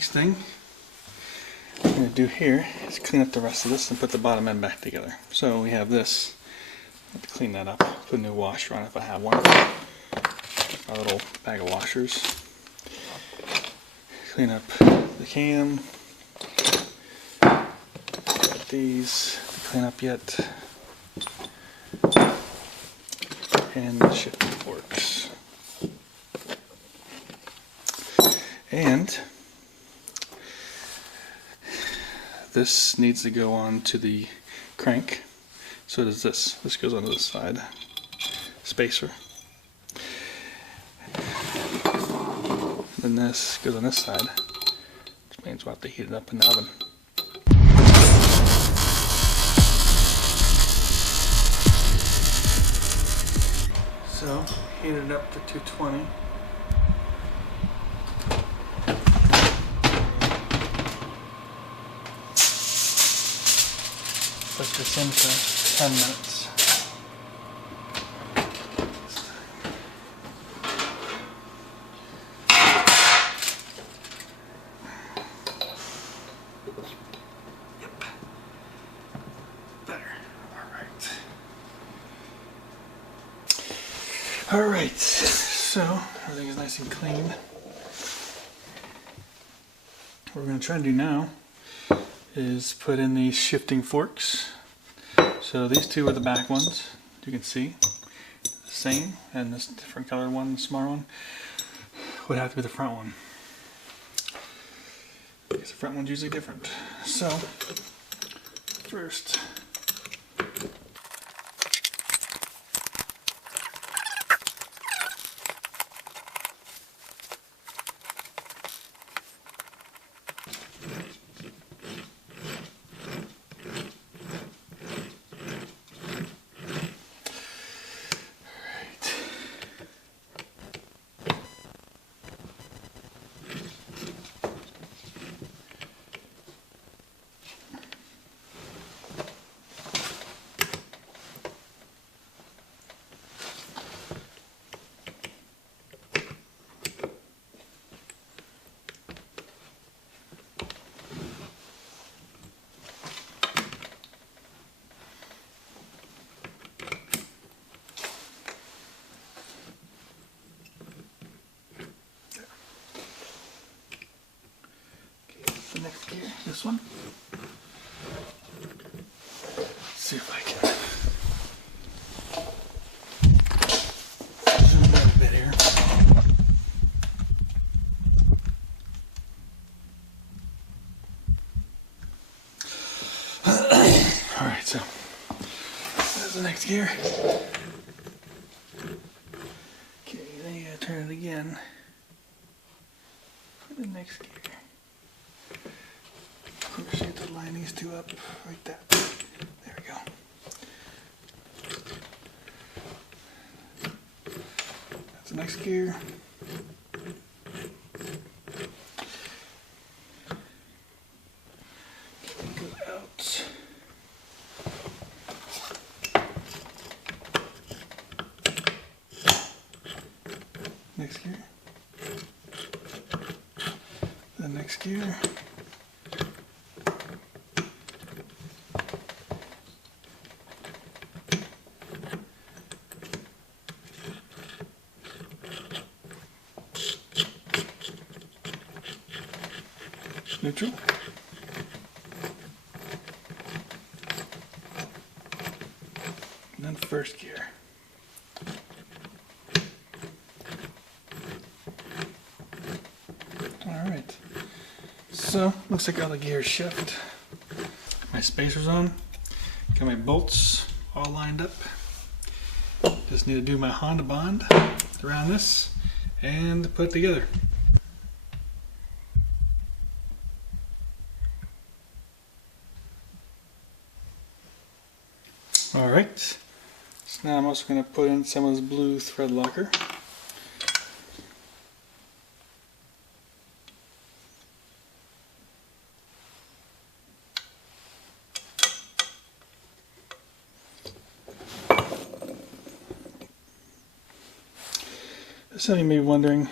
next thing I'm going to do here is clean up the rest of this and put the bottom end back together. So we have this. I have to clean that up. Put a new washer on if I have one. A little bag of washers. Clean up the cam. Got these to clean up yet. And the shifting forks. And this needs to go on to the crank. So does this. This goes onto this side. Spacer. Then this goes on this side. Which means we'll have to heat it up in the oven. So, heat it up to 220. Put this in for 10 minutes. Yep. Better. Alright, so everything is nice and clean. What we're going to try and do now is put in these shifting forks. So these two are the back ones, you can see, the same, and this different color one, the smaller one, would have to be the front one. Because the front one's usually different. So, first, the next gear, this one. Let's see if I can zoom in a bit here. Alright, so there's the next gear. Okay, then you gotta turn it again for the next gear. Of course, you have to line these two up like that. There we go. That's the next gear. Go out. Next gear. The next gear. Neutral. And then first gear. Alright. So, looks like all the gears shift. My spacers on. Got my bolts all lined up. Just need to do my Honda bond around this and put it together. Alright, so now I'm also going to put in some of this blue thread locker. Some of you may be wondering,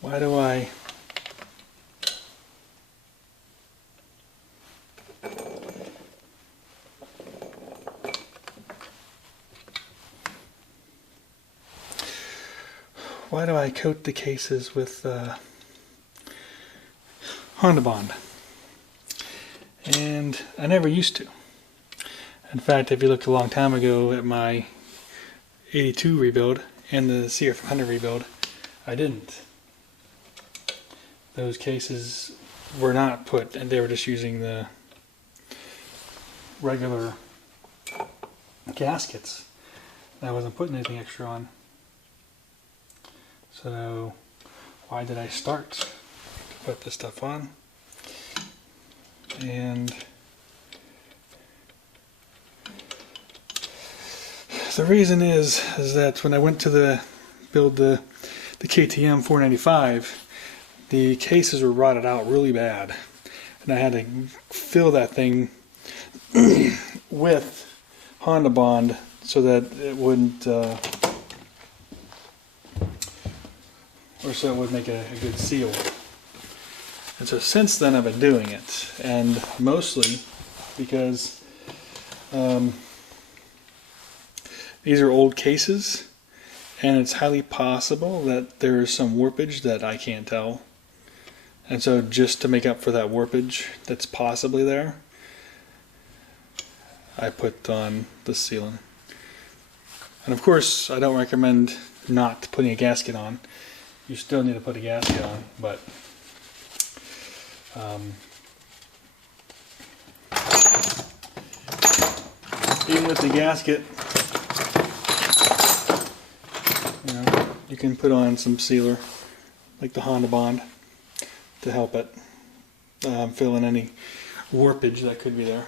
why do I why do I coat the cases with Honda Bond? And I never used to. In fact, if you look a long time ago at my 82 rebuild and the CF100 rebuild, I didn't. Those cases were not put, and they were just using the regular gaskets. I wasn't putting anything extra on. So why did I start to put this stuff on? And the reason is that when I went to build the KTM 495, the cases were rotted out really bad, and I had to fill that thing with Honda Bond so that it wouldn't, or so it would make a good seal. And so since then I've been doing it, and mostly because these are old cases, and it's highly possible that there's some warpage that I can't tell. And so just to make up for that warpage that's possibly there, I put on the sealant. And of course, I don't recommend not putting a gasket on. You still need to put a gasket on, but even with the gasket, you know, you can put on some sealer like the Honda Bond to help it fill in any warpage that could be there.